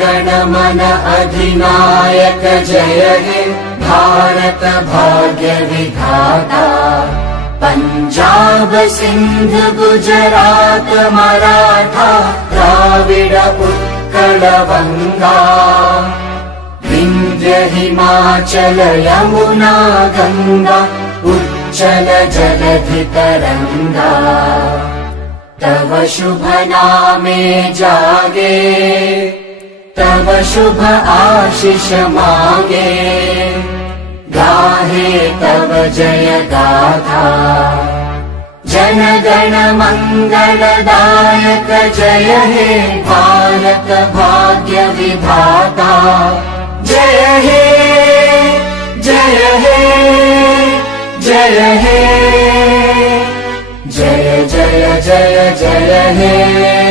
गण मन अधिनायक जय हे भारत भाग्य विधाता। पंजाब सिंध गुजरात मराठा द्राविड उत्कल बंगा। विंध्य हिमाचल यमुना गंगा उच्चल जलधि तरंगा। तव शुभ नामे जागे तव शुभ आशीष मांगे। गाहे तव जय गाथा जन गण मंगलदायक जय हे भारत भाग्य विधाता। जय हे जय हे जय हे जय जय जय जय हे।